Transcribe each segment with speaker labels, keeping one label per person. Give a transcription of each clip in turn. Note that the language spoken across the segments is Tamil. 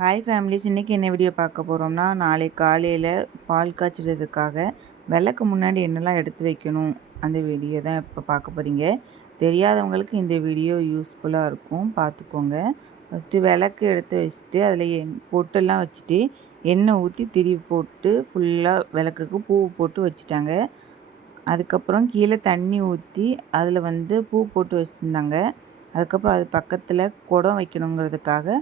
Speaker 1: ஹாய் ஃபேமிலிஸ் இன்றைக்கி என்ன வீடியோ பார்க்க போகிறோம்னா நாளைக்கு காலையில் பால் காய்ச்சறதுக்காக விளக்கு முன்னாடி என்னெல்லாம் எடுத்து வைக்கணும் அந்த வீடியோ தான் இப்போ பார்க்க போகிறீங்க தெரியாதவங்களுக்கு இந்த வீடியோ யூஸ்ஃபுல்லாக இருக்கும். பார்த்துக்கோங்க. ஃபஸ்ட்டு விளக்கு எடுத்து வச்சுட்டு அதில் எண் பொட்டெல்லாம் வச்சுட்டு எண்ணெய் ஊற்றி திருவி போட்டு ஃபுல்லாக விளக்குக்கு பூ போட்டு வச்சுட்டாங்க. அதுக்கப்புறம் கீழே தண்ணி ஊற்றி அதில் வந்து பூ போட்டு வச்சுருந்தாங்க. அதுக்கப்புறம் அது பக்கத்தில் குடம் வைக்கணுங்கிறதுக்காக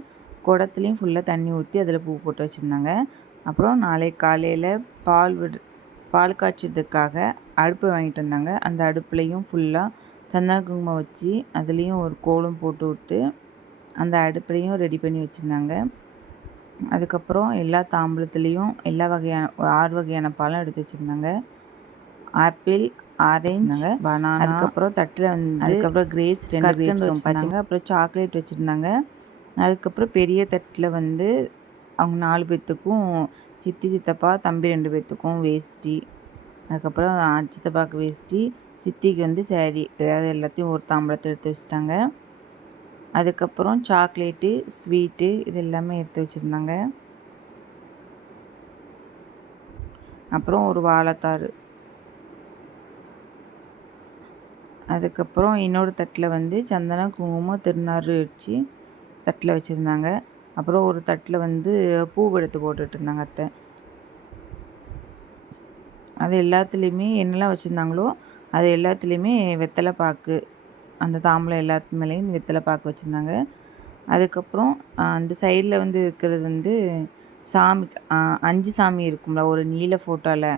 Speaker 1: குடத்துலையும் ஃபுல்லாக தண்ணி ஊற்றி அதில் பூ போட்டு வச்சுருந்தாங்க. அப்புறம் நாளைக்கு காலையில் பால் விடு பால் காய்ச்சதுக்காக அடுப்பு வாங்கிட்டு வந்தாங்க. அந்த அடுப்புலையும் ஃபுல்லாக சந்தன குங்குமம் வச்சு அதுலேயும் ஒரு கோலம் போட்டு விட்டு அந்த அடுப்புலையும் ரெடி பண்ணி வச்சுருந்தாங்க. அதுக்கப்புறம் எல்லா தாம்பூலத்துலேயும் எல்லா வகையான ஆறு வகையான பழம் எடுத்து வச்சுருந்தாங்க. ஆப்பிள் ஆரேஞ்ச் பனானா அதுக்கப்புறம் தட்டில் வந்து அதுக்கப்புறம் கிரேப்ஸ் ரெண்டு கிரேப்ஸ் வச்சுருந்தாங்க. அப்புறம் சாக்லேட் வச்சுருந்தாங்க. அதுக்கப்புறம் பெரிய தட்டில் வந்து அவங்க நாலு பேர்த்துக்கும் சித்தி சித்தப்பா தம்பி ரெண்டு பேர்த்துக்கும் வேஷ்டி. அதுக்கப்புறம் சித்தப்பாவுக்கு வேஷ்டி சித்திக்கு வந்து சேரீ அது எல்லாத்தையும் ஒரு தாம்பளத்தை எடுத்து வச்சுட்டாங்க. அதுக்கப்புறம் சாக்லேட்டு ஸ்வீட்டு இது எல்லாமே எடுத்து வச்சுருந்தாங்க. அப்புறம் ஒரு வாழைத்தாறு. அதுக்கப்புறம் இன்னொரு தட்டில் வந்து சந்தனம் குங்குமம் திருநாறு வச்சு தட்டில் வச்சுருந்தாங்க. அப்புறம் ஒரு தட்டில் வந்து பூ எடுத்து போட்டுட்டு இருந்தாங்க அத்தை. அது எல்லாத்துலேயுமே என்னெல்லாம் வச்சுருந்தாங்களோ அது எல்லாத்துலேயுமே வெத்தலை பாக்கு அந்த தாம்பலம் எல்லாத்து மேலேயும் வெத்தலை பாக்கு வச்சுருந்தாங்க. அதுக்கப்புறம் அந்த சைடில் வந்து இருக்கிறது வந்து சாமி அஞ்சு சாமி இருக்கும்ல ஒரு நீல ஃபோட்டோவில்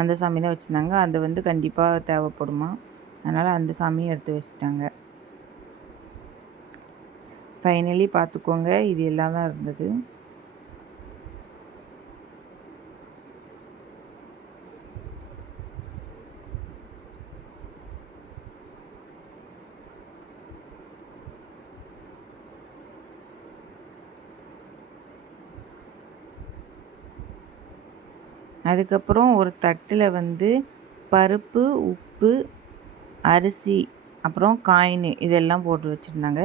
Speaker 1: அந்த சாமி தான் வச்சுருந்தாங்க. அது வந்து கண்டிப்பாக தேவைப்படுமா? அதனால் அந்த சாமியும் எடுத்து வச்சுட்டாங்க. ஃபைனலி பார்த்துக்கோங்க இது எல்லாம் தான் இருந்தது. அதுக்கப்புறம் ஒரு தட்டில் வந்து பருப்பு உப்பு அரிசி அப்புறம் காயின் இதெல்லாம் போட்டு வச்சுருந்தாங்க.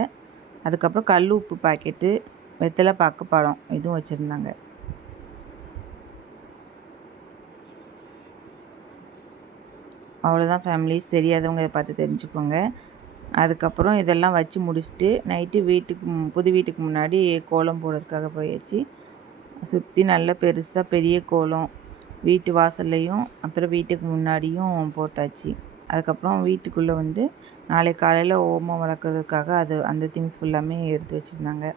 Speaker 1: அதுக்கப்புறம் கல் உப்பு பாக்கெட்டு வெத்தலை பாக்கு பழம் இதுவும் வச்சுருந்தாங்க. அவ்வளோதான் ஃபேமிலிஸ் தெரியாதவங்க இதை பார்த்து தெரிஞ்சுக்கோங்க. அதுக்கப்புறம் இதெல்லாம் வச்சு முடிச்சுட்டு நைட்டு வீட்டுக்கு புது வீட்டுக்கு முன்னாடி கோலம் போடுறதுக்காக போயாச்சு. சுற்றி நல்ல பெருசாக பெரிய கோலம் வீட்டு வாசல்லையும் அப்புறம் வீட்டுக்கு முன்னாடியும் போட்டாச்சு. அதுக்கப்புறம் வீட்டுக்குள்ளே வந்து நாளைக்கு காலையில் ஓமம் வளர்க்குறதுக்காக அது அந்த திங்ஸ் ஃபுல்லாமே எடுத்து வச்சுருந்தாங்க.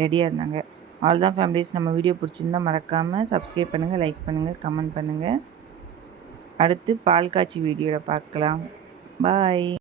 Speaker 1: ரெடியாக இருந்தாங்க. அவ்வளோதான் ஃபேமிலிஸ் நம்ம வீடியோ பிடிச்சிருந்தால் மறக்காமல் சப்ஸ்கிரைப் பண்ணுங்கள் லைக் பண்ணுங்கள் கமெண்ட் பண்ணுங்கள் அடுத்து பால் காய்ச்சி வீடியோவில் பார்க்கலாம். பாய்